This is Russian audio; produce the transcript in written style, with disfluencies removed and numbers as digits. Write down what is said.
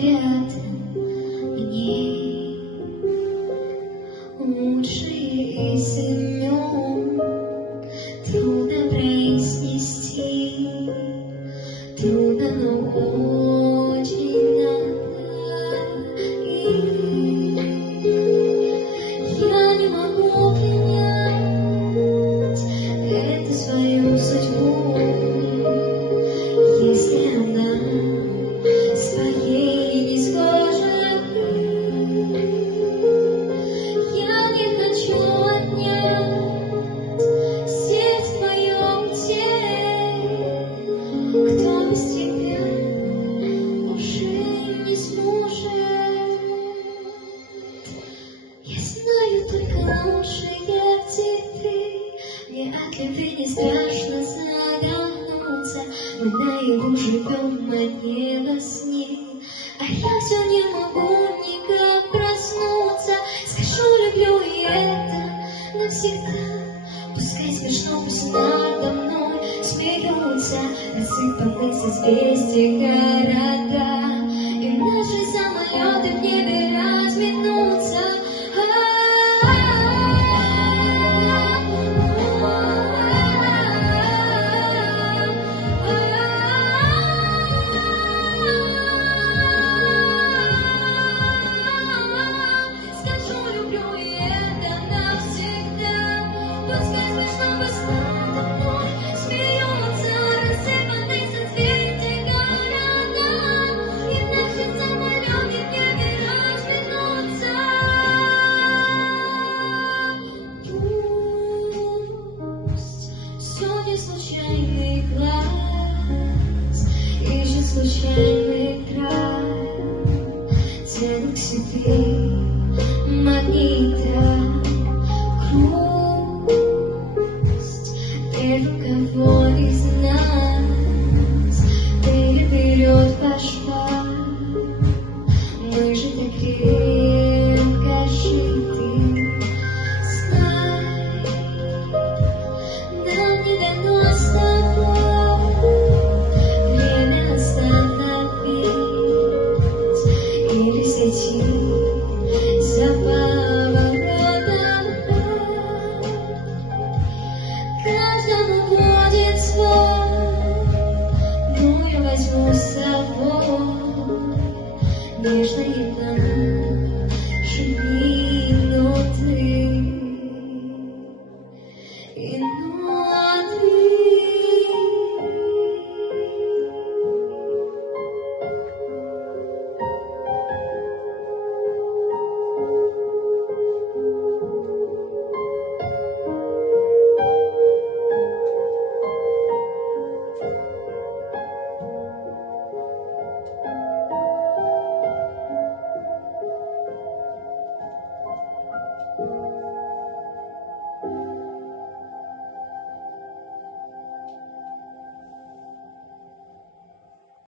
рядом мне. Лучшие из имен трудно произнести, трудно, но очень надо. Я не могу принять эту свою судьбу, если она с твоей не схожа. Я не хочу отнять свет в твоем теле, кто без тебя уже не сможет. Я знаю только лучшие цветы, мне от любви не страшно задохнуться. Мы наяву живем, а не во сне, а я все не могу никак проснуться. Скажу, люблю, и это навсегда. Пускай смешно, пусть надо мной смеются рассыпаны созвездия города, и наши самолеты в небе разметнутся. Случайный глаз, ищет случайный край, тяну к себе магнита. Грусть первым, кого из нас переберет пошла. Мы же так крепко житы. За поворотом каждому будет свой, но я возьму с собой нежно и